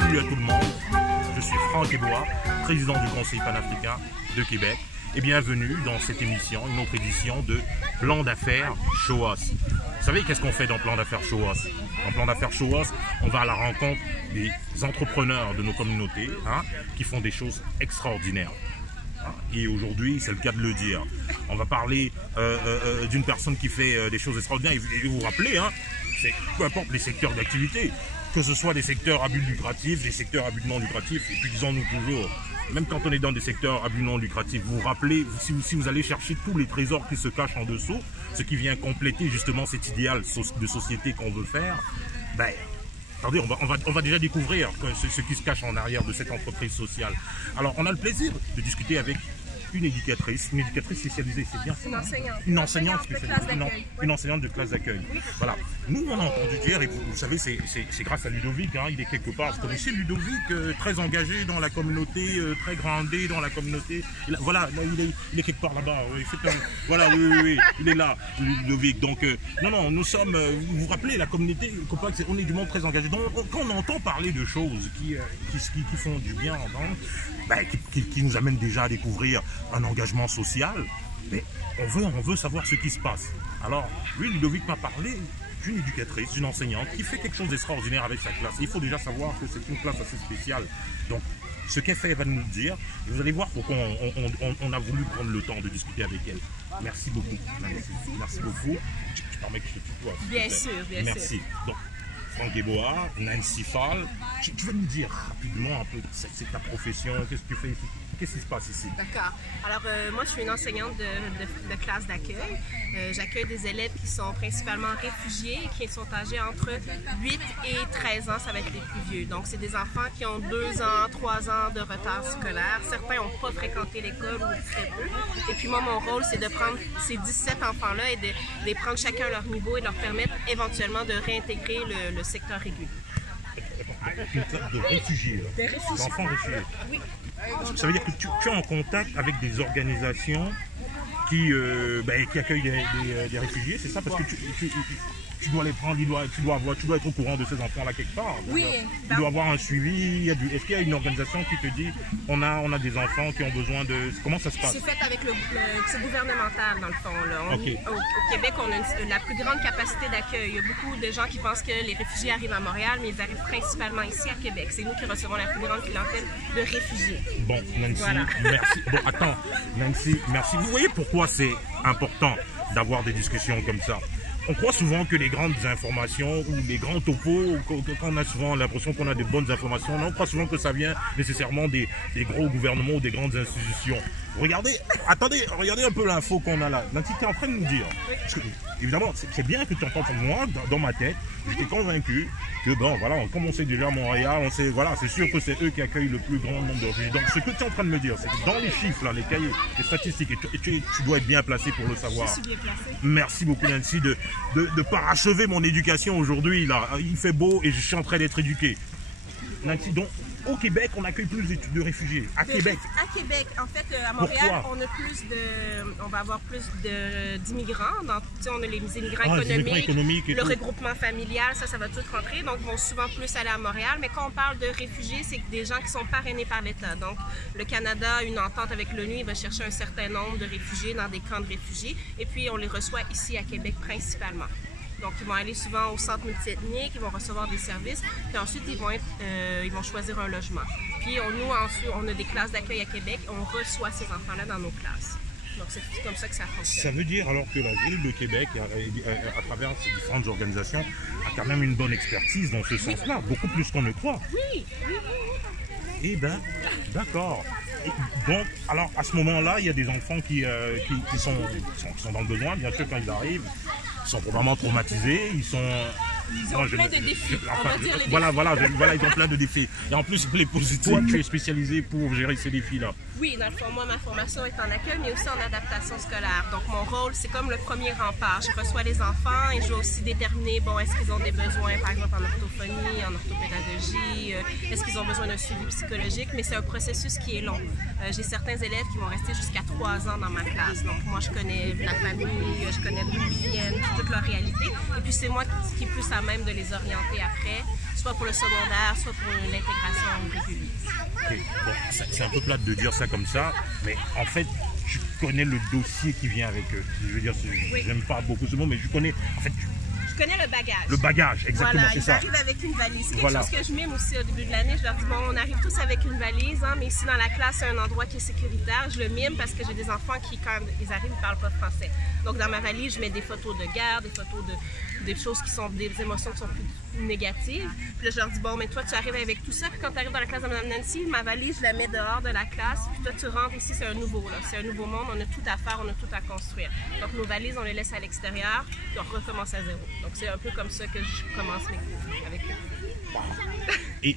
Salut à tout le monde, je suis Franck Ebois, président du Conseil panafricain de Québec et bienvenue dans cette émission, une autre édition de Plan d'affaires Show Us. Vous savez qu'est-ce qu'on fait dans Plan d'affaires Show Us? Dans Plan d'affaires Show Us, on va à la rencontre des entrepreneurs de nos communautés qui font des choses extraordinaires. Et aujourd'hui, c'est le cas de le dire. On va parler d'une personne qui fait des choses extraordinaires. Et vous vous rappelez, peu importe les secteurs d'activité, que ce soit des secteurs à but lucratif, des secteurs à but non lucratif, et puis disons-nous toujours, même quand on est dans des secteurs à but non lucratif, vous vous rappelez, si vous allez chercher tous les trésors qui se cachent en dessous, ce qui vient compléter justement cet idéal de société qu'on veut faire, ben, attendez, on va déjà découvrir ce qui se cache en arrière de cette entreprise sociale. Alors, on a le plaisir de discuter avec une éducatrice spécialisée, c'est bien ça? Une enseignante spécialisée, une enseignante de classe d'accueil. Oui. Voilà. Nous, on a entendu dire, et vous savez, c'est grâce à Ludovic, il est quelque part. Vous connaissez Ludovic, très engagé dans la communauté, très grandé dans la communauté. Voilà, là, il est quelque part là-bas. Voilà, oui, il est là, Ludovic. Donc, non, nous sommes, vous vous rappelez, la communauté, on est du monde très engagé. Donc, quand on entend parler de choses qui font du bien, qui nous amènent déjà à découvrir un engagement social, mais on veut savoir ce qui se passe. Alors, lui, Ludovic m'a parlé d'une éducatrice, d'une enseignante qui fait quelque chose d'extraordinaire avec sa classe. Il faut déjà savoir que c'est une classe assez spéciale. Donc, ce qu'elle fait, elle va nous le dire. Et vous allez voir pourquoi on a voulu prendre le temps de discuter avec elle. Merci beaucoup. Merci beaucoup. Tu permets que je te tutoie? Bien sûr. Merci. Donc, Franck Ebois, Nancy Fall, tu vas nous dire rapidement un peu, c'est ta profession, qu'est-ce que tu fais ici? Qu'est-ce qui se passe ici? D'accord. Alors, moi, je suis une enseignante de classe d'accueil. J'accueille des élèves qui sont principalement réfugiés et qui sont âgés entre 8 et 13 ans, ça va être les plus vieux. Donc, c'est des enfants qui ont 2 ans, 3 ans de retard scolaire. Certains n'ont pas fréquenté l'école ou très peu. Et puis moi, mon rôle, c'est de prendre ces 17 enfants-là et de les prendre chacun à leur niveau et de leur permettre éventuellement de réintégrer le secteur régulier. Une classe de réfugiés, d'enfants réfugiés. Oui. Ça veut dire que tu es en contact avec des organisations qui accueillent des réfugiés, c'est ça? Parce que tu dois les prendre, tu dois être au courant de ces enfants-là quelque part. Oui. Tu dois avoir un suivi. Est-ce qu'il y a une organisation qui te dit on a des enfants qui ont besoin de... Comment ça se passe? C'est fait avec c'est gouvernemental dans le fond. Là. Okay. Au Québec, on a la plus grande capacité d'accueil. Il y a beaucoup de gens qui pensent que les réfugiés arrivent à Montréal, mais ils arrivent principalement ici à Québec. C'est nous qui recevons la plus grande clientèle de réfugiés. Bon, Nancy, voilà. Merci. Bon, attends, Nancy, merci. Vous voyez pourquoi c'est important d'avoir des discussions comme ça? On croit souvent que les grandes informations ou les grands topos, qu'on a souvent l'impression qu'on a des bonnes informations, on croit souvent que ça vient nécessairement des gros gouvernements ou des grandes institutions. Regardez un peu l'info qu'on a là. Nancy, tu es en train de nous dire. Parce que, évidemment, c'est bien que tu en parles. Moi, dans ma tête, j'étais convaincu que, bon, voilà, comme on sait déjà Montréal, c'est sûr que c'est eux qui accueillent le plus grand nombre de réfugiés. Donc, ce que tu es en train de me dire, c'est que dans les chiffres, là, les cahiers, les statistiques, et tu dois être bien placé pour le savoir. Je suis bien placé. Merci beaucoup, Nancy, de parachever mon éducation aujourd'hui. Là, il fait beau et je suis en train d'être éduqué. Nancy, donc, au Québec, on accueille plus de réfugiés. À Québec, en fait, à Montréal, on va avoir plus d'immigrants. On a les immigrants économiques, le regroupement familial, ça va tout rentrer. Donc, ils vont souvent plus aller à Montréal. Mais quand on parle de réfugiés, c'est des gens qui sont parrainés par l'État. Donc, le Canada a une entente avec l'ONU, il va chercher un certain nombre de réfugiés dans des camps de réfugiés. Et puis, on les reçoit ici à Québec principalement. Donc, ils vont aller souvent au centre multiethnique, ils vont recevoir des services, puis ensuite, ils vont choisir un logement. Puis, ensuite, on a des classes d'accueil à Québec, on reçoit ces enfants-là dans nos classes. Donc, c'est comme ça que ça fonctionne. Ça veut dire alors que la Ville de Québec, à travers ces différentes organisations, a quand même une bonne expertise dans ce sens-là, beaucoup plus qu'on ne croit. Oui. Eh bien, d'accord. Donc, alors, à ce moment-là, il y a des enfants qui sont dans le besoin, bien sûr, quand ils arrivent. Ils sont probablement traumatisés, ils ont plein de défis. Voilà, ils ont plein de défis. Et en plus, les positifs, tu es spécialisé pour gérer ces défis-là. Oui, dans le fond, moi, ma formation est en accueil, mais aussi en adaptation scolaire. Donc, mon rôle, c'est comme le premier rempart. Je reçois les enfants et je dois aussi déterminer, est-ce qu'ils ont des besoins, par exemple, en orthophonie, en orthopédagogie, est-ce qu'ils ont besoin d'un suivi psychologique, mais c'est un processus qui est long. J'ai certains élèves qui vont rester jusqu'à 3 ans dans ma classe. Donc, moi, je connais la famille, je connais d'où ils viennent, toute leur réalité. Et puis, c'est moi ce qui est plus à même de les orienter après, soit pour le secondaire, soit pour l'intégration régulière. Okay. Bon, c'est un peu plate de dire ça comme ça, mais en fait, je connais le dossier qui vient avec eux. Je veux dire, j'aime pas beaucoup ce mot, mais je connais, en fait, je connais le bagage. Le bagage, exactement, voilà, c'est ça. Ils arrivent avec une valise. C'est quelque chose que je mime aussi au début de l'année. Je leur dis, bon, on arrive tous avec une valise, hein, mais ici dans la classe, c'est un endroit qui est sécuritaire. Je le mime parce que j'ai des enfants qui, quand ils arrivent, ils ne parlent pas français. Donc, dans ma valise, je mets des photos de guerre, des photos des choses qui sont, des émotions qui sont plus négatives. Puis là, je leur dis, bon, mais toi, tu arrives avec tout ça. Puis quand tu arrives dans la classe de Mme Nancy, ma valise, je la mets dehors de la classe. Puis toi, tu rentres ici, c'est un nouveau, là. C'est un nouveau monde. On a tout à faire, on a tout à construire. Donc, nos valises, on les laisse à l'extérieur, puis on recommence à zéro. Donc, c'est un peu comme ça que je commence mes cours avec eux. Wow. Et,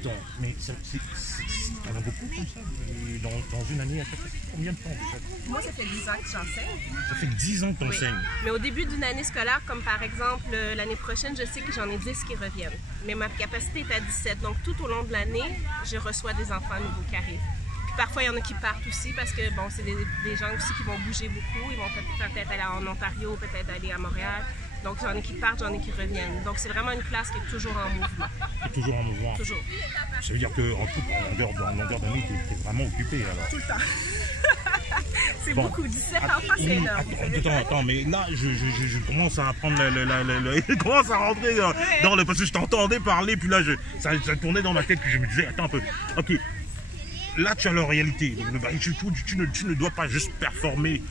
attends, mais il y en a beaucoup comme ça dans une année, ça fait combien de temps en fait? Moi, ça fait 10 ans que j'enseigne. Ça fait 10 ans que tu enseignes? Oui. Mais au début d'une année scolaire, comme par exemple l'année prochaine, je sais que j'en ai 10 qui reviennent. Mais ma capacité est à 17. Donc, tout au long de l'année, je reçois des enfants nouveaux qui arrivent. Puis parfois, il y en a qui partent aussi parce que, bon, c'est des gens aussi qui vont bouger beaucoup. Ils vont peut-être aller en Ontario, peut-être aller à Montréal. Donc, j'en ai qui partent, j'en ai qui reviennent. Donc, c'est vraiment une classe qui est toujours en mouvement. Qui est toujours en mouvement? Toujours. Ça veut dire qu'en longueur d'année, tu es vraiment occupé alors? Tout le temps. C'est bon. Beaucoup. 17 enfants, c'est énorme. Attends, mais là, je commence à apprendre je commence à rentrer dans le... Parce que je t'entendais parler, puis là, ça tournait dans ma tête, puis je me disais, attends un peu, ok, là, tu as la réalité. Tu ne dois pas juste performer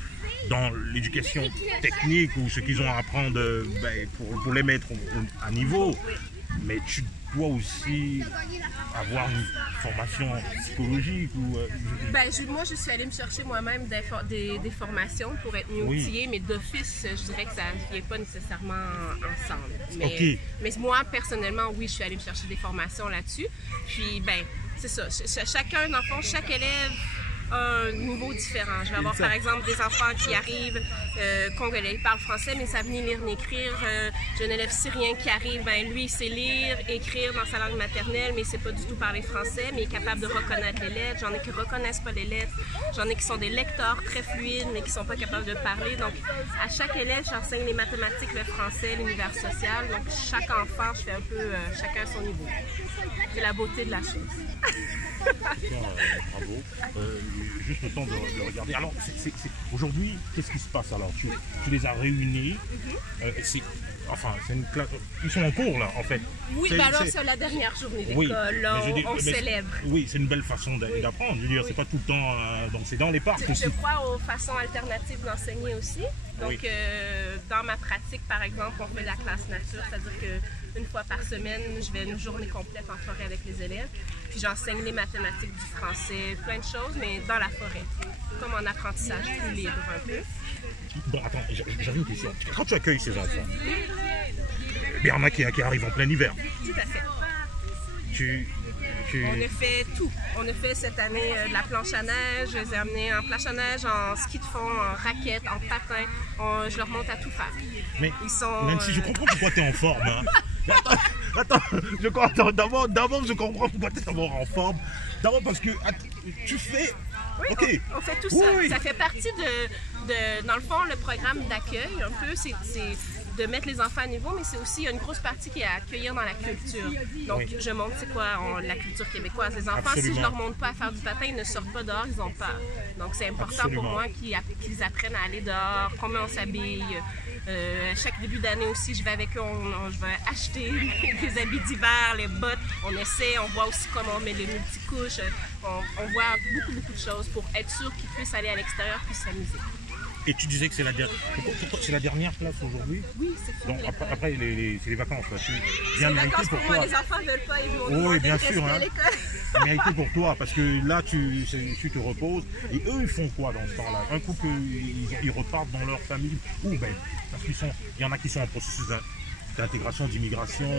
dans l'éducation technique ou ce qu'ils ont à apprendre pour les mettre à niveau, mais tu dois aussi avoir une formation psychologique ou... moi, je suis allée me chercher moi-même des formations pour être mieux outillée, mais d'office, je dirais que ça ne vient pas nécessairement ensemble. Mais moi, personnellement, oui, je suis allée me chercher des formations là-dessus. Puis, c'est ça. Chacun, dans le fond, chaque élève un niveau différent. Je vais avoir par exemple des enfants qui arrivent congolais, ils parlent français mais savent ni lire ni écrire. J'ai un élève syrien qui arrive, lui il sait lire, écrire dans sa langue maternelle mais il ne sait pas du tout parler français mais il est capable de reconnaître les lettres. J'en ai qui ne reconnaissent pas les lettres. J'en ai qui sont des lecteurs très fluides mais qui ne sont pas capables de parler. Donc à chaque élève, j'enseigne les mathématiques, le français, l'univers social. Donc chaque enfant, je fais un peu chacun à son niveau. C'est la beauté de la chose. Bravo. Juste le temps de regarder. Alors, aujourd'hui, qu'est-ce qui se passe alors? Tu les as réunis. C'est une classe. Ils sont en cours là, en fait. Oui, alors c'est la dernière journée d'école. Là, on célèbre. Oui, c'est une belle façon d'apprendre. Je veux dire, c'est pas tout le temps. Donc, c'est dans les parcs aussi. Je crois aux façons alternatives d'enseigner aussi. Donc, dans ma pratique, par exemple, on fait de la classe nature, c'est-à-dire qu'une fois par semaine, je vais une journée complète en forêt avec les élèves. Puis j'enseigne les mathématiques, du français, plein de choses, mais dans la forêt, comme en apprentissage plus libre un peu. Bon, attends, j'avais une question. Quand tu accueilles ces enfants, il y en a qui arrivent en plein hiver. Tout à fait. On a fait tout. On a fait cette année de la planche à neige. Je les ai amenés en planche à neige, en ski de fond, en raquette, en patin. Je leur montre à tout faire. Mais Nancy, je comprends pourquoi tu es en forme. Hein. D'abord, je comprends pourquoi tu es d'abord en forme. D'abord parce que tu fais... Oui, on fait tout ça. Oui. Ça fait partie dans le fond, le programme d'accueil, un peu, c'est de mettre les enfants à niveau, mais c'est aussi, il y a une grosse partie qui est à accueillir dans la culture. Donc, je montre, c'est quoi la culture québécoise. Les enfants, si je leur montre pas à faire du patin, ils ne sortent pas dehors, ils ont peur. Donc, c'est important pour moi qu'ils apprennent à aller dehors, comment on s'habille. Chaque début d'année aussi, je vais avec eux, je vais acheter des habits d'hiver, les bottes. On essaie, on voit aussi comment on met les multicouches. On voit beaucoup de choses pour être sûr qu'ils puissent aller à l'extérieur puis s'amuser. Et tu disais que c'est la dernière classe aujourd'hui? Oui, c'est fini. Donc après, c'est les vacances. C'est les vacances pour moi, les enfants ne veulent pas, ils vont oui, bien sûr, à l'école. C'est mérité pour toi, parce que là, tu te reposes. Et eux, ils font quoi dans ce temps-là? Un coup qu'ils repartent dans leur famille, parce qu'il y en a qui sont en processus d'intégration, d'immigration.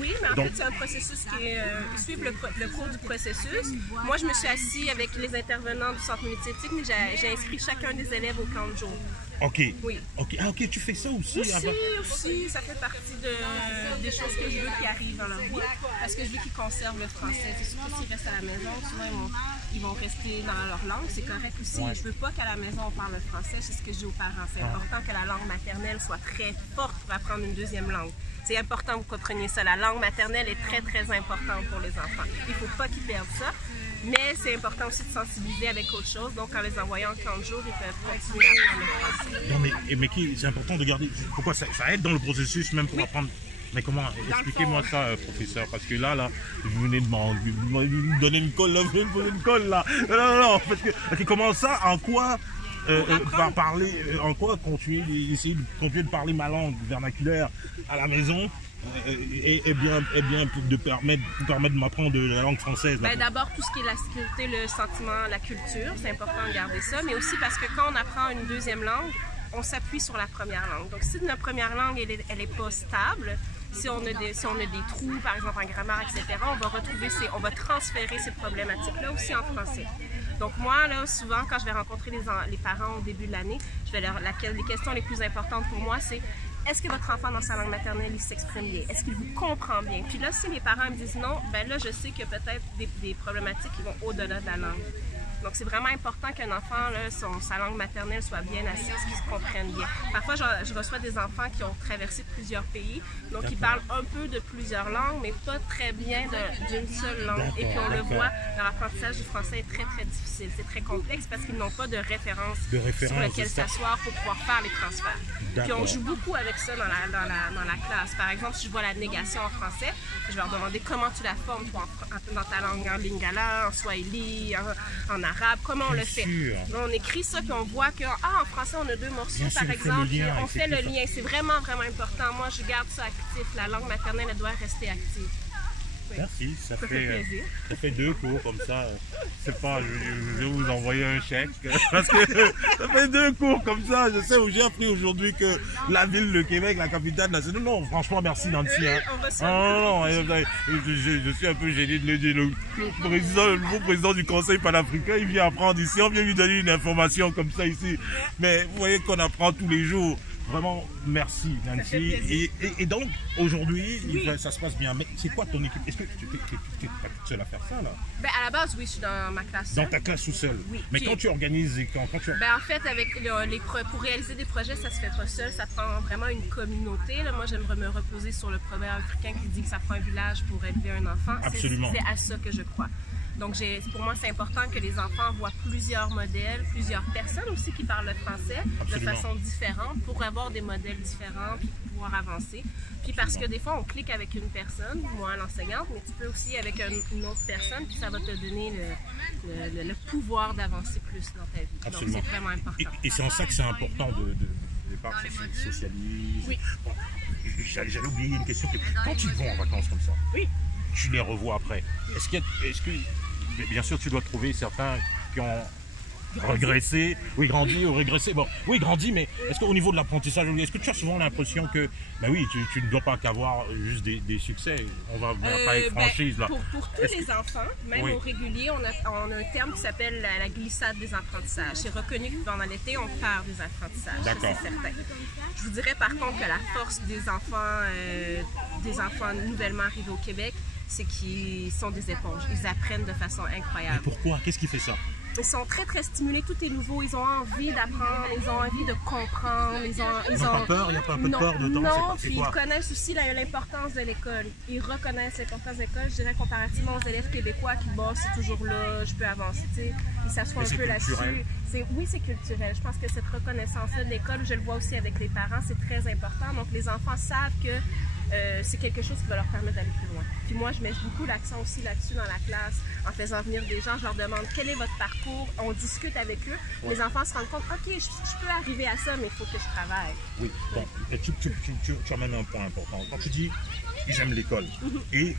Oui, mais en fait, c'est un processus qui suit le cours du processus. Moi, je me suis assise avec les intervenants du centre multiéthique, mais j'ai inscrit chacun des élèves au camp de jour. OK. Oui. OK, tu fais ça aussi? Aussi, ça fait partie des choses que je veux qui arrivent dans leur vie, parce que je veux qu'ils conservent le français. C'est surtout s'ils restent à la maison, souvent ils vont rester dans leur langue, c'est correct aussi. Je veux pas qu'à la maison on parle le français, c'est ce que je dis aux parents. C'est important que la langue maternelle soit très forte pour apprendre une deuxième langue. C'est important que vous compreniez ça. La langue maternelle est très, très importante pour les enfants. Il ne faut pas qu'ils perdent ça. Mais c'est important aussi de sensibiliser avec autre chose. Donc, en les envoyant en 40 jours, ils peuvent continuer à apprendre le français. Non, mais c'est important de garder... Pourquoi ça aide dans le processus, même pour apprendre... Mais comment? Expliquez-moi ça, professeur, parce que là, vous venez de me donner une colle, là, vous venez de me poser une colle, là. Non, parce que comment ça, en quoi... parler, en quoi essayer de continuer de parler ma langue vernaculaire à la maison et bien de permettre de m'apprendre la langue française. D'abord, tout ce qui est la sécurité, le sentiment, la culture, c'est important de garder ça, mais aussi parce que quand on apprend une deuxième langue, on s'appuie sur la première langue. Donc, si notre première langue, elle est pas stable, si on a des trous, par exemple en grammaire, etc., on va transférer ces problématiques-là aussi en français. Donc moi, là, souvent, quand je vais rencontrer les parents au début de l'année, les questions les plus importantes pour moi, c'est est-ce que votre enfant, dans sa langue maternelle, il s'exprime bien? Est-ce qu'il vous comprend bien? Puis là, si les parents me disent non, ben là, je sais qu'il y a peut-être des problématiques qui vont au-delà de la langue. Donc, c'est vraiment important qu'un enfant, là, sa langue maternelle soit bien assise, qu'il se comprenne bien. Parfois, je reçois des enfants qui ont traversé plusieurs pays, donc ils parlent un peu de plusieurs langues, mais pas très bien d'une seule langue. Et puis, on le voit, leur apprentissage du français est très, très difficile. C'est très complexe parce qu'ils n'ont pas de référence sur laquelle s'asseoir pour pouvoir faire les transferts. Puis, on joue beaucoup avec ça dans la classe. Par exemple, si je vois la négation en français, je vais leur demander comment tu la formes, toi, dans ta langue, en lingala, en swahili, en arabe, comment on le fait. On écrit ça, puis on voit que en français, on a deux morceaux, par exemple, on fait le lien. C'est vraiment, vraiment important. Moi, je garde ça actif. La langue maternelle, elle doit rester active. Oui. Merci, ça fait 2 cours comme ça. C'est pas, je vais vous envoyer un chèque parce que ça fait 2 cours comme ça. Je sais où j'ai appris aujourd'hui que la ville de Québec, la capitale nationale. Non, franchement, merci Nancy. Hein. Je suis un peu gêné de le dire. Le nouveau président du Conseil panafricain, il vient apprendre ici. On vient lui donner une information comme ça ici. Mais vous voyez qu'on apprend tous les jours. Vraiment, merci Nancy. Et donc, aujourd'hui, ça se passe bien. Mais c'est quoi ton équipe? Est-ce que tu es pas toute seule à faire ça, là? À la base, oui, je suis dans ma classe seule. Dans ta classe tout seul? Oui. Mais quand tu organises et quand tu... En fait, pour réaliser des projets, ça se fait pas seul. Ça prend vraiment une communauté. Là, moi, j'aimerais me reposer sur le proverbe africain qui dit que ça prend un village pour élever un enfant. Absolument. C'est à ça que je crois. Donc, pour moi, c'est important que les enfants voient plusieurs modèles, plusieurs personnes aussi qui parlent le français de façon différente pour avoir des modèles différents puis pouvoir avancer. Puis parce que des fois, on clique avec une personne, moi l'enseignante, mais tu peux aussi avec une autre personne, puis ça va te donner le pouvoir d'avancer plus dans ta vie. Absolument. Donc, c'est vraiment important. Et c'est en ça que c'est important de part que ça se socialise. Oui. Bon, j'avais oublié une question. Quand ils vont en vacances comme ça, tu les revois après. Est-ce que bien sûr, tu dois trouver certains qui ont régressé, grandi ou régressé. Bon, oui, grandi, mais est-ce qu'au niveau de l'apprentissage, est-ce que tu as souvent l'impression que, tu ne dois pas qu'avoir juste des succès? On va pas être franchise là. Pour tous les enfants, même au régulier, on a un terme qui s'appelle la glissade des apprentissages. C'est reconnu que pendant l'été, on perd des apprentissages. D'accord. C'est certain. Je vous dirais par contre que la force des enfants nouvellement arrivés au Québec, c'est qu'ils sont des éponges. Ils apprennent de façon incroyable. Mais pourquoi? Qu'est-ce qui fait ça? Ils sont très, très stimulés. Tout est nouveau. Ils ont envie d'apprendre. Ils ont envie de comprendre. Ils ont pas peur? Il n'y a pas un peu de peur dedans? Non, puis ils connaissent aussi l'importance de l'école. Ils reconnaissent l'importance de l'école. Je dirais comparativement aux élèves québécois qui c'est toujours là, je peux avancer. Ils s'assoient un peu là-dessus. Oui, c'est culturel. Je pense que cette reconnaissance-là de l'école, je le vois aussi avec les parents, c'est très important. Donc, les enfants savent que c'est quelque chose qui va leur permettre d'aller plus loin. Puis moi, je mets beaucoup l'accent aussi là-dessus dans la classe, en faisant venir des gens, je leur demande quel est votre parcours, on discute avec eux, les enfants se rendent compte, ok, je peux arriver à ça, mais il faut que je travaille. Oui, bon, tu amènes un point important. Quand tu dis, j'aime l'école, et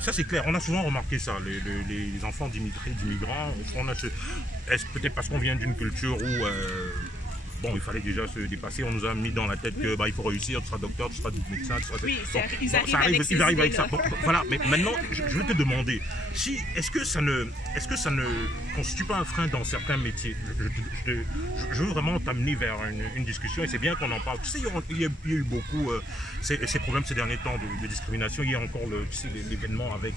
ça c'est clair, on a souvent remarqué ça, les enfants d'immigrants, est-ce peut-être parce qu'on vient d'une culture où bon, il fallait déjà se dépasser. On nous a mis dans la tête que il faut réussir, tu seras docteur, tu seras médecin, tu seras... Oui, bon, ils arrivent avec ça. Bon, voilà, mais maintenant, je vais te demander, est-ce que ça ne constitue pas un frein dans certains métiers? Je veux vraiment t'amener vers une discussion, et c'est bien qu'on en parle. Tu sais, il y a eu beaucoup ces problèmes ces derniers temps de discrimination. Il y a encore l'événement avec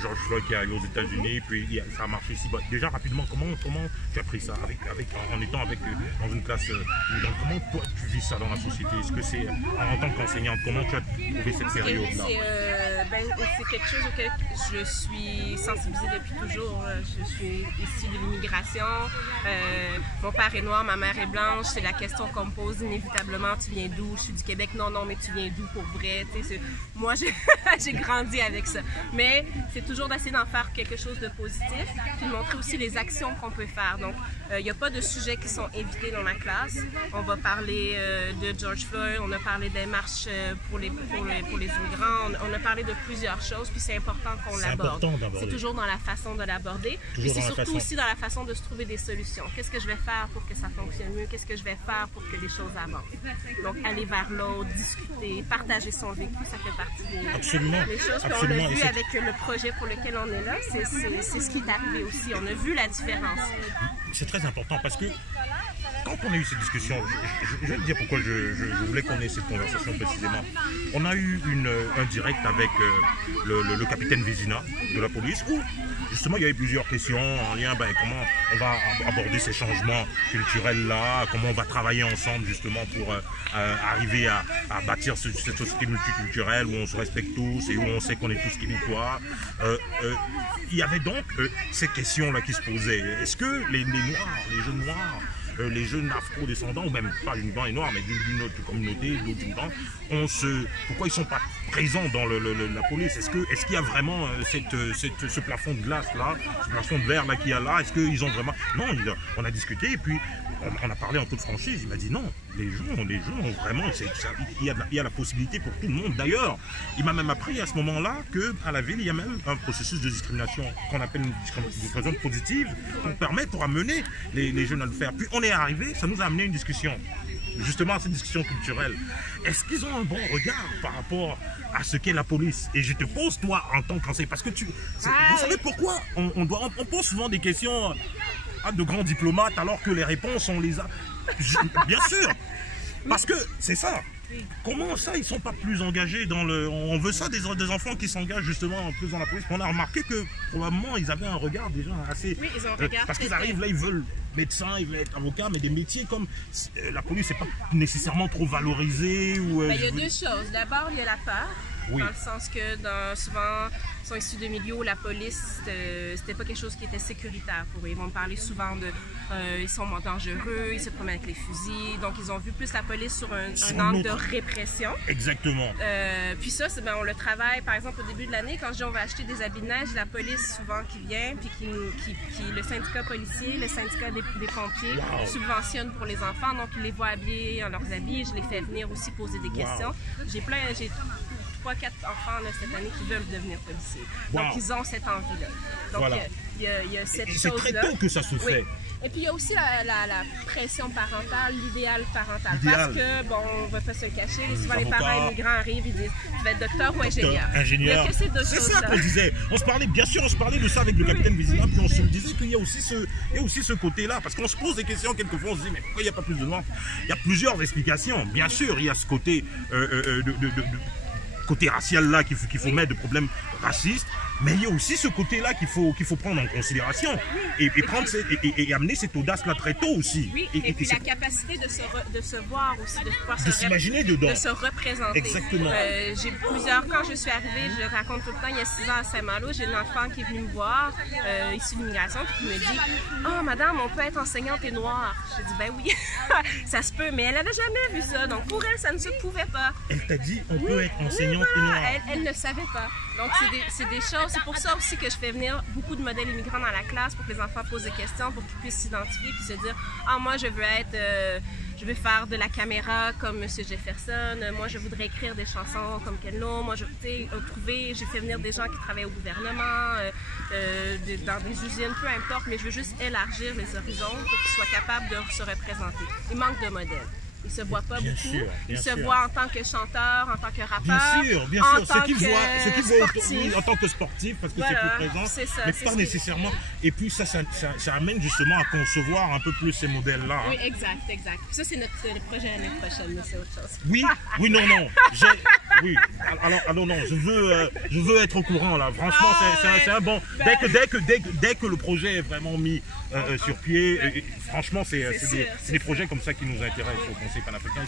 George Floyd qui est arrivé aux États-Unis, puis ça a marché ici. Déjà, rapidement, comment tu as pris ça en étant dans une classe étudiante? Comment toi tu vis ça dans la société? Est-ce que c'est en tant qu'enseignante, comment tu as trouvé cette période-là? C'est quelque chose auquel je suis sensibilisée depuis toujours. Je suis issue de l'immigration. Mon père est noir, ma mère est blanche. C'est la question qu'on me pose inévitablement. Tu viens d'où? Je suis du Québec. Non, mais tu viens d'où pour vrai? Moi, j'ai grandi avec ça. Mais c'est toujours d'essayer d'en faire quelque chose de positif, puis de montrer aussi les actions qu'on peut faire. Donc, il n'y a pas de sujets qui sont évités dans la classe. On va parler de George Floyd, on a parlé des marches pour les immigrants, on a parlé de plusieurs choses, puis c'est important qu'on l'aborde. C'est toujours dans la façon de l'aborder, puis c'est surtout aussi dans la façon de se trouver des solutions. Qu'est-ce que je vais faire pour que ça fonctionne mieux? Qu'est-ce que je vais faire pour que les choses avancent? Donc, aller vers l'autre, discuter, partager son vécu, ça fait partie des choses. Puis on l'a vu avec le projet pour lequel on est là, c'est ce qui est arrivé aussi. On a vu la différence. C'est très important parce que quand on a eu cette discussion, je vais te dire pourquoi je voulais qu'on ait cette conversation précisément. On a eu un direct avec le capitaine Vézina de la police où justement il y avait plusieurs questions en lien comment on va aborder ces changements culturels là, comment on va travailler ensemble justement pour arriver à bâtir cette société multiculturelle où on se respecte tous et où on sait qu'on est tous québécois. Il y avait donc ces questions là qui se posaient. Est-ce que les Noirs, les jeunes Noirs, les jeunes afro-descendants, ou même pas uniquement les Noirs, mais d'une autre communauté, d'autres migrants, pourquoi ils ne sont pas présents dans la police? Est-ce qu'il y a vraiment ce plafond de glace là, ce plafond de verre là qu'il y a là? Est-ce qu'ils ont vraiment... Non, on a discuté et puis on a parlé en toute franchise. Il m'a dit non, les gens ont vraiment... Il y a la possibilité pour tout le monde. D'ailleurs, il m'a même appris à ce moment-là qu'à la ville, il y a même un processus de discrimination qu'on appelle une discrimination positive pour amener les jeunes à le faire. Puis on est arrivé, ça nous a amené une discussion. Justement, cette discussion culturelle. Est-ce qu'ils ont un bon regard par rapport à ce qu'est la police? Et je te pose, toi, en tant qu'enseignant, parce que vous savez pourquoi on pose souvent des questions à de grands diplomates alors que les réponses, on les a... Bien sûr, parce que c'est ça. Comment ça, ils ne sont pas plus engagés dans le... On veut ça des enfants qui s'engagent justement plus dans la police. On a remarqué que probablement ils avaient un regard déjà assez... Oui, ils ont un regard parce qu'ils arrivent là, ils veulent médecins, ils veulent être avocats, mais des métiers comme la police n'est pas nécessairement trop valorisée. Il y a deux choses. D'abord, il y a la peur. Dans le sens que souvent, ils sont issus de milieux où la police, c'était pas quelque chose qui était sécuritaire pour eux. Ils vont me parler souvent de... ils sont dangereux, ils se promènent avec les fusils. Donc, ils ont vu plus la police sur un angle de répression. Exactement. Puis ça, on le travaille, par exemple, au début de l'année, quand je dis on va acheter des habits de neige, la police souvent qui vient, puis le syndicat policier, le syndicat des pompiers subventionne pour les enfants. Donc, ils les voient habillés en leurs habits. Je les fais venir aussi poser des questions. J'ai 3-4 enfants là, cette année qui veulent devenir policiers. Donc, ils ont cette envie-là. Donc, il y a cette chose-là. C'est très tôt que ça se fait. Et puis, il y a aussi la pression parentale, l'idéal parental. Parce que, bon, on ne va pas se le cacher, souvent les parents immigrants arrivent, ils disent « tu vas être docteur ou ingénieur ». Il y a que ces deux choses-là. C'est ça qu'on disait. On se parlait de ça avec le capitaine Vézina, puis on se disait qu'il y a aussi ce côté-là. Parce qu'on se pose des questions, quelquefois on se dit « mais pourquoi il n'y a pas plus de noirs ?» Il y a plusieurs explications. Bien sûr, il y a ce côté côté racial là qu'il faut mettre, de problèmes racistes, mais il y a aussi ce côté là qu'il faut prendre en considération et amener cette audace là très tôt aussi. Oui, et puis la capacité de se voir aussi, de pouvoir s'imaginer dedans, de se représenter. Exactement. J'ai quand je suis arrivée, je le raconte tout le temps, il y a 6 ans à Saint-Malo, j'ai une enfant qui est venue me voir, issue de l'immigration, qui me dit « Oh madame, on peut être enseignante et noire ». J'ai dit « Ben oui, ça se peut », mais elle n'avait jamais vu ça, donc pour elle, ça ne se pouvait pas. Elle t'a dit « On peut être enseignante et noire ». Elle ne savait pas. Donc c'est des choses, c'est pour ça aussi que je fais venir beaucoup de modèles immigrants dans la classe pour que les enfants posent des questions, pour qu'ils puissent s'identifier puis se dire « Ah, moi je veux je veux faire de la caméra comme M. Jefferson, moi je voudrais écrire des chansons comme Kenlo, moi j'ai fait venir des gens qui travaillent au gouvernement, dans des usines, peu importe, mais je veux juste élargir les horizons pour qu'ils soient capables de se représenter. Il manque de modèles. Il ne se voit pas beaucoup. Il se voit en tant que chanteur, en tant que rappeur. Bien sûr. Ce qu'il voit en tant que sportif, parce que voilà, c'est plus présent, mais pas nécessairement. Et puis ça amène justement à concevoir un peu plus ces modèles-là. Oui, exact. Ça, c'est notre projet l'année prochaine, mais c'est autre chose. Oui, non. Oui. Alors non, je veux être au courant là. Franchement, c'est un bon. Dès que le projet est vraiment mis sur pied, franchement, c'est des projets comme ça qui nous intéressent au Conseil panafricain.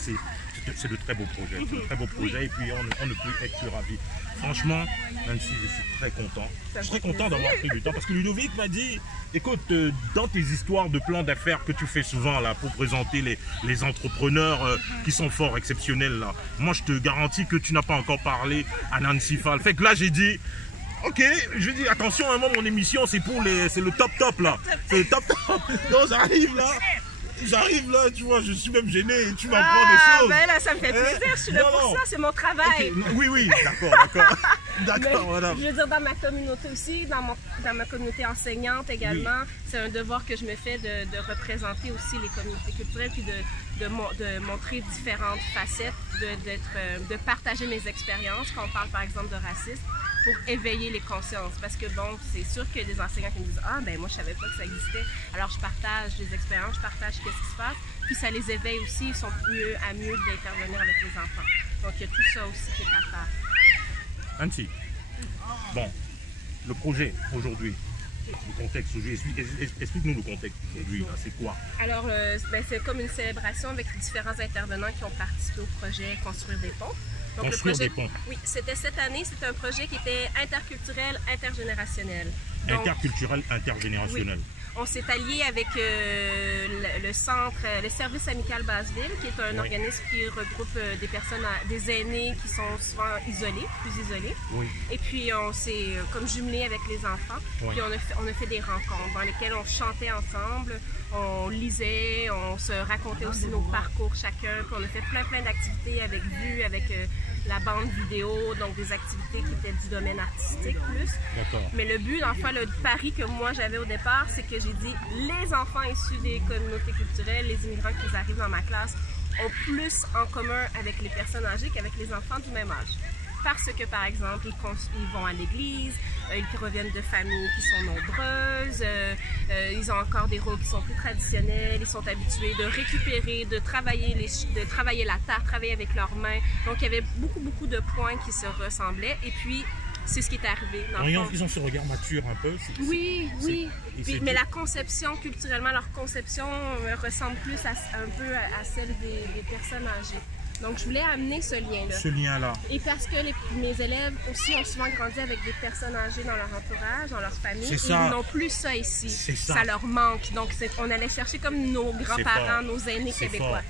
C'est de très beaux projets. Et puis on ne peut être que ravis. Franchement, même si je suis très content. Je suis très content d'avoir pris du temps parce que Ludovic m'a dit, écoute, dans tes histoires de plans d'affaires que tu fais souvent là pour présenter les entrepreneurs qui sont forts, exceptionnels là, moi je te garantis que tu n'as pas encore parlé à Nancy Fall. Fait que là j'ai dit, ok, je dis attention, moi mon émission c'est le top là. C'est le top. Donc j'arrive là, tu vois, je suis même gêné, tu m'apprends des choses. Ben là, ça me fait plaisir, je suis là pour ça, c'est mon travail. Okay. Oui, d'accord, voilà. Je veux dire, dans ma communauté aussi, dans ma communauté enseignante également, c'est un devoir que je me fais de représenter aussi les communautés culturelles, puis de montrer différentes facettes, de partager mes expériences quand on parle par exemple de racisme, pour éveiller les consciences. Parce que bon, c'est sûr qu'il y a des enseignants qui me disent « Ah, ben moi je savais pas que ça existait. » Alors je partage des expériences, je partage qu'est-ce qui se passe. Puis ça les éveille aussi, ils sont mieux d'intervenir avec les enfants. Donc il y a tout ça aussi qui est à faire. Nancy, bon, le projet aujourd'hui, le contexte aujourd'hui, explique-nous le contexte aujourd'hui, c'est quoi? Alors, c'est comme une célébration avec différents intervenants qui ont participé au projet Construire des ponts. Donc, Construire des ponts. Oui, c'était cette année, c'était un projet qui était interculturel, intergénérationnel. Interculturel, intergénérationnel. Oui. On s'est allié avec le service amical Basseville, qui est un organisme qui regroupe des aînés qui sont souvent plus isolés. Oui. Et puis on s'est comme jumelé avec les enfants. Oui. Puis on a fait des rencontres dans lesquelles on chantait ensemble, on lisait, on se racontait aussi nos parcours chacun. Puis on a fait plein d'activités avec vue, avec la bande vidéo, donc des activités qui étaient du domaine artistique plus. Mais le but, enfin, le pari que moi j'avais au départ, c'est que j'ai dit les enfants issus des communautés culturelles, les immigrants qui arrivent dans ma classe, ont plus en commun avec les personnes âgées qu'avec les enfants du même âge. Parce que, par exemple, ils vont à l'église, ils reviennent de familles qui sont nombreuses, ils ont encore des rôles qui sont plus traditionnels, ils sont habitués de récupérer, de travailler la terre, travailler avec leurs mains. Donc, il y avait beaucoup de points qui se ressemblaient. Et puis, c'est ce qui est arrivé. Ils ont ce regard mature un peu. Oui. Mais la conception, culturellement, leur conception ressemble plus un peu à celle des personnes âgées. Donc, je voulais amener ce lien-là. Ce lien-là. Et parce que mes élèves aussi ont souvent grandi avec des personnes âgées dans leur entourage, dans leur famille. Ils n'ont plus ça ici. Ça leur manque. Donc, on allait chercher comme nos grands-parents, nos aînés québécois.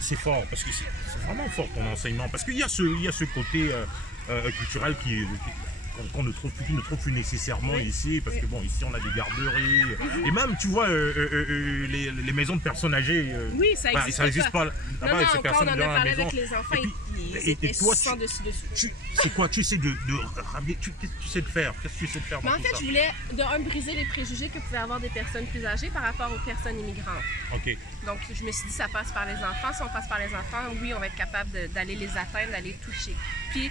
C'est fort, parce que c'est vraiment fort ton enseignement. Parce qu'il y a ce côté culturel qu'on ne trouve plus nécessairement ici, parce que bon, ici on a des garderies, et même tu vois les maisons de personnes âgées, ça n'existe pas là-bas, ces personnes on en a parlé avec les enfants, et toi, c'est quoi, tu essaies de ramener, qu'est-ce que tu sais de faire, Mais en fait, je voulais briser les préjugés que pouvaient avoir des personnes plus âgées par rapport aux personnes immigrantes. Donc je me suis dit, ça passe par les enfants. Si on passe par les enfants, oui, on va être capable d'aller les atteindre, d'aller les toucher. Puis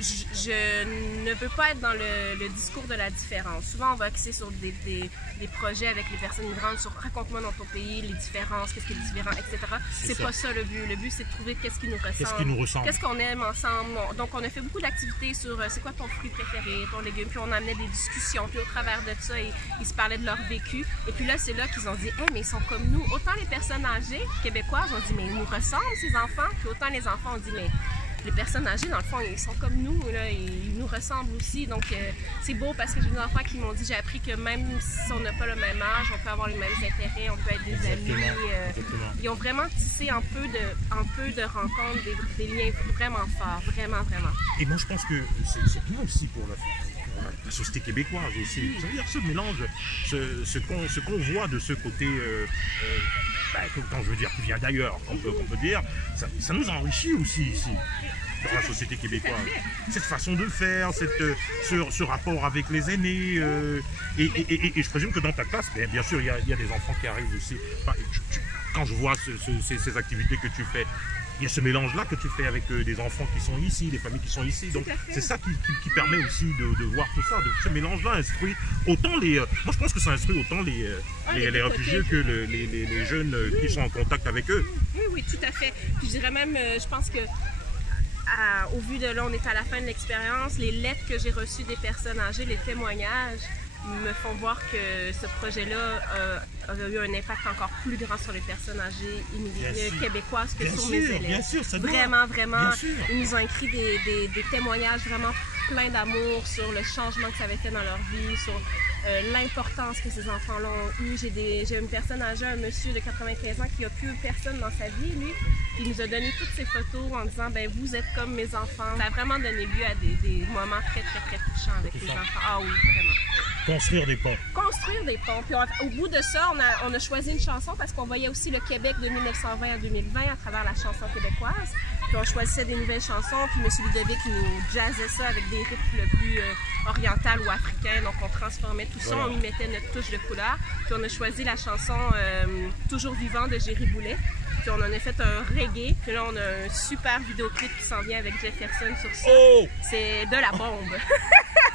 je ne veux pas être dans le discours de la différence. Souvent, on va axer sur des projets avec les personnes migrantes, sur raconte-moi dans ton pays, les différences, qu'est-ce qui est différent, etc. C'est pas ça le but. Le but, c'est de trouver qu'est-ce qui nous ressemble. Qu'est-ce qu'on aime ensemble. Donc, on a fait beaucoup d'activités sur c'est quoi ton fruit préféré, ton légume, puis on amenait des discussions. Puis au travers de ça, ils se parlaient de leur vécu. Et puis là, c'est là qu'ils ont dit, mais ils sont comme nous. Autant les personnes âgées québécoises ont dit, mais ils nous ressemblent, ces enfants. Puis autant les enfants ont dit, mais les personnes âgées, dans le fond, ils sont comme nous, là, ils nous ressemblent aussi. Donc, c'est beau parce que j'ai des enfants qui m'ont dit, j'ai appris que même si on n'a pas le même âge, on peut avoir les mêmes intérêts, on peut être des amis. Ils ont vraiment tissé un peu de rencontres, des liens vraiment forts, vraiment. Et moi, je pense que c'est bien aussi pour la société québécoise aussi. C'est-à-dire ce mélange, ce qu'on voit de ce côté quand je veux dire qui vient d'ailleurs, qu'on peut dire, ça nous enrichit aussi ici, dans la société québécoise. Cette façon de faire, ce rapport avec les aînés, et je présume que dans ta classe, bien sûr, il y a des enfants qui arrivent aussi. Enfin, quand je vois ces activités que tu fais, il y a ce mélange-là que tu fais avec des enfants qui sont ici, des familles qui sont ici. Donc c'est ça qui permet aussi de voir tout ça. Donc ce mélange-là instruit autant les... moi je pense que ça instruit autant les réfugiés que les jeunes qui sont en contact avec eux. Oui, tout à fait. Puis je dirais même, je pense que au vu de là, on est à la fin de l'expérience, les lettres que j'ai reçues des personnes âgées, les témoignages, me font voir que ce projet-là a eu un impact encore plus grand sur les personnes âgées québécoises que sur mes élèves. Bien sûr, ça doit. Vraiment, ils nous ont écrit des témoignages vraiment pleins d'amour sur le changement que ça avait fait dans leur vie, sur l'importance que ces enfants-là ont eu. J'ai une personne âgée, un monsieur de 95 ans qui n'a plus personne dans sa vie, lui. Il nous a donné toutes ces photos en disant « vous êtes comme mes enfants ». Ça a vraiment donné lieu à des moments très touchants avec les enfants. Ah oui, vraiment. Construire des ponts. Construire des ponts. Puis au bout de ça, on a choisi une chanson parce qu'on voyait aussi le Québec de 1920 à 2020 à travers la chanson québécoise. Puis on choisissait des nouvelles chansons. Puis M. Ludovic nous jazzait ça avec des rythmes le plus oriental ou africain. Donc on transformait tout ça, on y mettait notre touche de couleur. Puis on a choisi la chanson Toujours vivant de Jerry Boulet. Puis on en a fait un reggae. Puis là, on a un super vidéoclip qui s'en vient avec Jefferson sur ça. Oh! C'est de la bombe.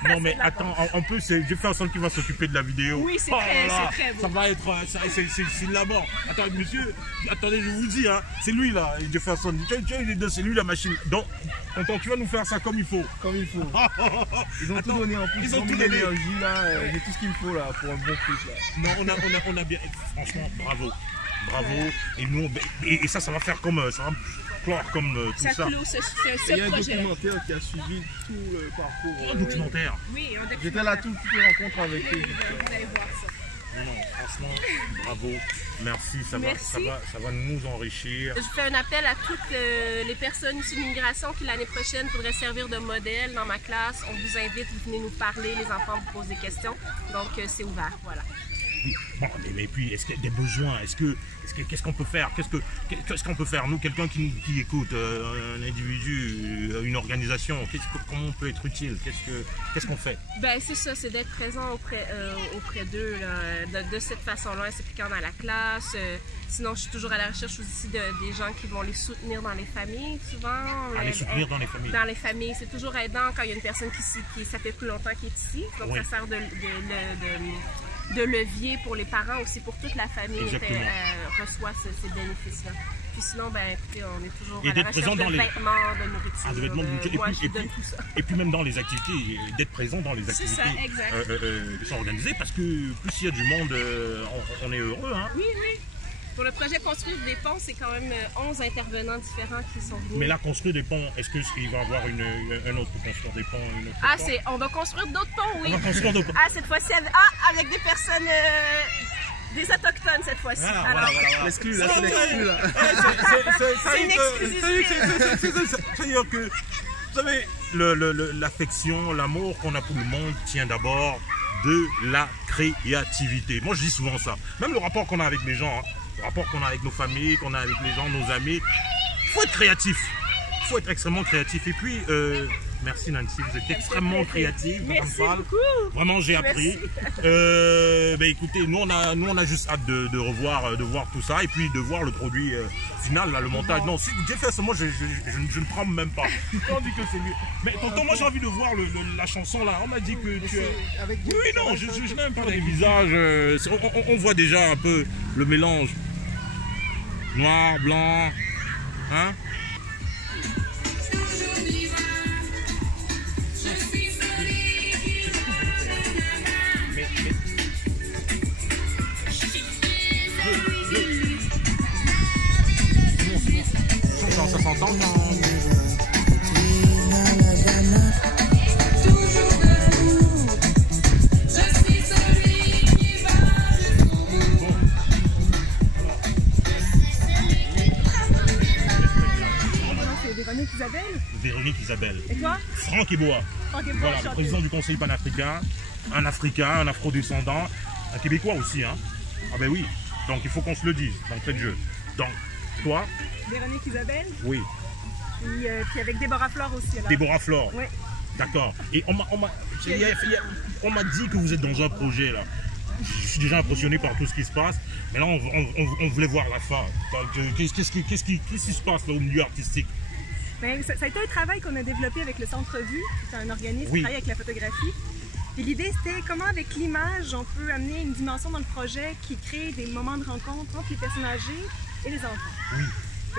Non mais attends, en plus, Jefferson qui va s'occuper de la vidéo. Oui, c'est très beau. Ça va être... c'est la mort. Attends, monsieur, attendez, je vous dis, hein, c'est lui là, Jefferson. C'est lui la machine. Donc, tu vas nous faire ça comme il faut. Comme il faut. Ils ont tout donné en plus. Ils ont mis l'énergie là. J'ai tout ce qu'il me faut là pour un bon truc là. Non, on a bien... Franchement, bravo. Et nous, et ça va faire comme... ça va clore comme tout ça. Ça clôt ce projet. Il y a un documentaire qui a suivi tout le parcours. Un documentaire? Oui, un documentaire. J'étais là toutes les rencontres avec eux. Vous allez voir ça. Non, franchement, bravo. Merci, ça va nous enrichir. Je fais un appel à toutes les personnes issues de l'immigration qui l'année prochaine voudraient servir de modèle dans ma classe. On vous invite, vous venez nous parler, les enfants vous posent des questions. Donc c'est ouvert, voilà. Bon, mais puis, est-ce qu'il y a des besoins? Qu'est-ce qu'on peut faire? Qu'est-ce qu'on peut faire? Nous, quelqu'un qui écoute, un individu, une organisation, comment on peut être utile? Qu'est-ce qu'on fait? Ben, c'est ça, c'est d'être présent auprès d'eux, de cette façon-là, s'impliquant dans la classe. Sinon, je suis toujours à la recherche aussi des gens qui vont les soutenir dans les familles, souvent. Les soutenir dans les familles? Dans les familles. C'est toujours aidant quand il y a une personne qui ça fait plus longtemps qu'il est ici. Donc, ça sert de levier pour les parents aussi, pour toute la famille reçoit ces bénéfices-là. Puis sinon, ben écoutez, on est toujours à la recherche de vêtements, de nourriture. De vêtements, moi, je donne tout ça. Et puis même dans les activités, d'être présent dans les activités qui sont organisées, parce que plus il y a du monde, on est heureux. Hein? Oui. Pour le projet Construire des ponts, c'est quand même 11 intervenants différents qui sont venus. Mais là, construire des ponts, est-ce qu'il va y avoir un autre pour construire des ponts? On va construire d'autres ponts, oui. On va construire d'autres ponts. Cette fois-ci, avec des personnes, des autochtones cette fois-ci. Voilà. L'exclu, là, c'est l'exclu, là. C'est une exclusivité. C'est-à-dire que, vous savez, l'affection, l'amour qu'on a pour le monde tient d'abord de la créativité. Moi, je dis souvent ça. Même le rapport qu'on a avec les gens, le rapport qu'on a avec nos familles, qu'on a avec les gens, nos amis. Il faut être créatif. Il faut être extrêmement créatif. Et puis, merci Nancy, vous êtes extrêmement créative. Merci beaucoup. Vraiment, j'ai appris. Écoutez, nous on a juste hâte de voir tout ça et puis de voir le produit final, là, le montage. Non, si j'ai fait ça, moi je ne prends même pas. On dit que c'est mieux. Mais tonton, moi j'ai envie de voir la chanson là. On m'a dit que tu Oui, non, je n'aime pas les visages. On voit déjà un peu le mélange. Noir, blanc. Hein? Ça s'entend quand... Véronique Isabelle. Véronique Isabelle. Et toi? Franck Ebois. Voilà, le président du Conseil panafricain, un Africain, un afro-descendant, un Québécois aussi, hein. Ah ben oui. Donc il faut qu'on se le dise d'entrée de jeu. Donc, toi? Véronique Isabelle. Oui. Et puis avec Déborah Flore aussi. Alors. Déborah Flore. Oui. D'accord. Et on m'a dit que vous êtes dans un projet là. Je suis déjà impressionné par tout ce qui se passe. Mais là, on voulait voir la fin. Qu'est-ce qui se passe là, au milieu artistique? Ben, ça a été un travail qu'on a développé avec le Centre Vue. C'est un organisme qui travaille avec la photographie. Et l'idée, c'était comment, avec l'image, on peut amener une dimension dans le projet qui crée des moments de rencontre entre les personnes âgées et les enfants. Oui.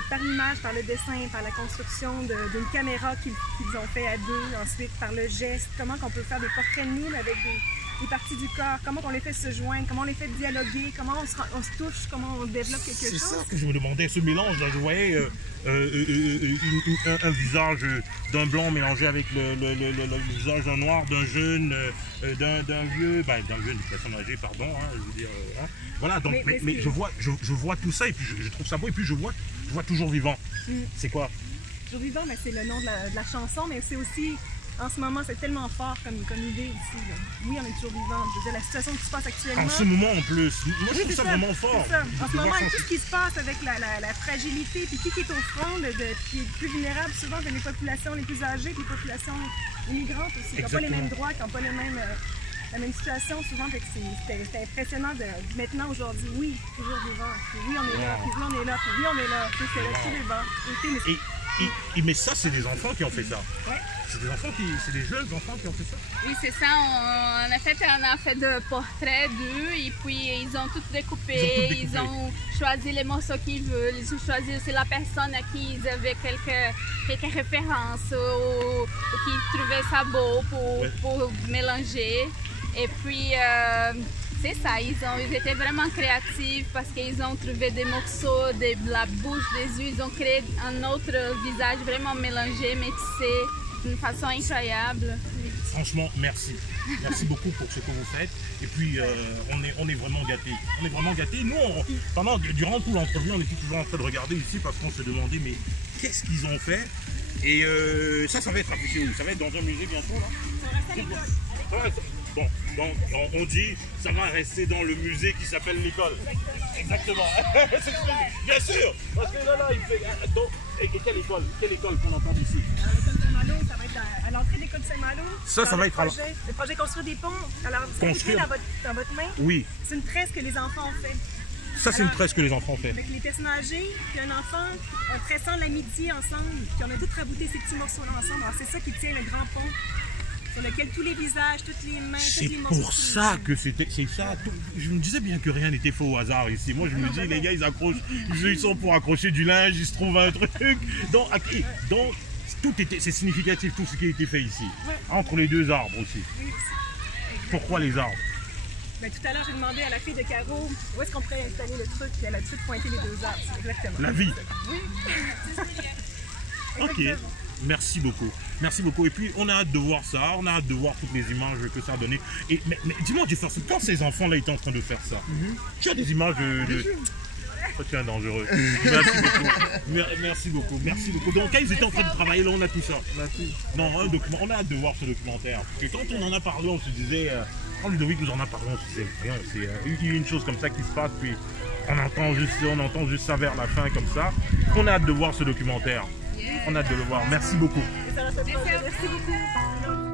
Par l'image, par le dessin, par la construction d'une caméra qu'ils ont fait à deux, ensuite par le geste, comment on peut faire des portraits de nous avec des parties du corps, comment on les fait se joindre, comment on les fait dialoguer, comment on se touche, comment on développe quelque chose. C'est ça que je me demandais, ce mélange, là, je voyais un visage d'un blanc mélangé avec le visage d'un noir, d'un jeune, d'un vieux, d'une personne âgée, pardon, hein, je veux dire, hein. Voilà, donc, mais je vois tout ça et puis je trouve ça beau et puis je vois Toujours Vivant. C'est quoi? Toujours Vivant, c'est le nom de la chanson, mais c'est aussi, en ce moment, c'est tellement fort comme idée ici. Là. Oui, on est toujours vivant. Je veux dire, la situation qui se passe actuellement... En ce moment, en plus. Moi, je trouve ça vraiment fort. Ça. En ce moment, avec tout ce qui se passe avec la fragilité, puis qui est au front, qui est plus vulnérable souvent que les populations les plus âgées, puis les populations immigrantes aussi, qui n'ont pas les mêmes droits, qui n'ont pas la même situation souvent. C'était impressionnant maintenant, aujourd'hui, oui, toujours vivant. Puis oui, on est là, puis oui, on est là, puis oui, on est là. C'est là, tous les bancs. Mais ça, c'est des enfants qui ont fait ça. Ouais. C'est des jeunes enfants qui ont fait ça. Oui, c'est ça. On a fait de portraits d'eux et puis ils ont tout découpé. Ils ont choisi les morceaux qu'ils veulent. Ils ont choisi aussi la personne à qui ils avaient quelques références ou qui trouvaient ça beau pour mélanger. Et puis, c'est ça, ils étaient vraiment créatifs parce qu'ils ont trouvé des morceaux de la bouche, des yeux. Ils ont créé un autre visage vraiment mélangé, métissé. D'une façon incroyable. Franchement, merci. Merci beaucoup pour ce que vous faites. Et puis, on est vraiment gâtés. On est vraiment gâtés. Nous, durant toute l'entrevue, on était toujours en train de regarder ici parce qu'on se demandait, mais qu'est-ce qu'ils ont fait? Et ça va être affiché où? Ça va être dans un musée bientôt, là? Ça reste à l'école. Bon, donc on dit ça va rester dans le musée qui s'appelle l'école. Exactement. Bien sûr. Parce que là, il fait... Et quelle école qu'on entend ici? L'école Saint-Malo, ça va être à l'entrée de l'école Saint-Malo. Ça va être le projet Construire des ponts. Alors, construire dans votre main. Oui. C'est une tresse que les enfants ont fait. Ça, c'est une tresse que les enfants ont fait. Avec les personnes âgées, puis un enfant, en tressant l'amitié ensemble, puis on a tous rabouté ces petits morceaux-là ensemble. Alors, c'est ça qui tient le grand pont, sur lequel tous les visages, toutes les mains, tous les morceaux. C'est pour ça que c'est ça. Je me disais bien que rien n'était fait au hasard ici. Moi, je me dis, les gars, ils sont pour accrocher du linge, ils se trouvent un truc. Donc c'est significatif, tout ce qui a été fait ici. Entre les deux arbres aussi. Oui. Pourquoi les arbres? Ben, tout à l'heure, j'ai demandé à la fille de Caro où est-ce qu'on pourrait installer le truc, puis elle a tout de suite pointé les deux arbres. Exactement. La vie. Oui. Ok. Merci beaucoup. Merci beaucoup. Et puis, on a hâte de voir ça. On a hâte de voir toutes les images que ça a donné. Mais dis-moi, Jefferson, quand ces enfants-là étaient en train de faire ça, tu as des images de... Oh, tiens, dangereux. Merci beaucoup. Merci beaucoup. Merci beaucoup. Donc, quand ils étaient en train de travailler, là, on a tout ça. Merci. Non, on a hâte de voir ce documentaire. Et quand on en a parlé, on se disait... Quand Ludovic nous en a parlé, on se disait, il y a une chose comme ça qui se passe, puis on entend juste ça vers la fin, comme ça. On a hâte de voir ce documentaire. On a hâte de le voir. Merci beaucoup. Merci beaucoup.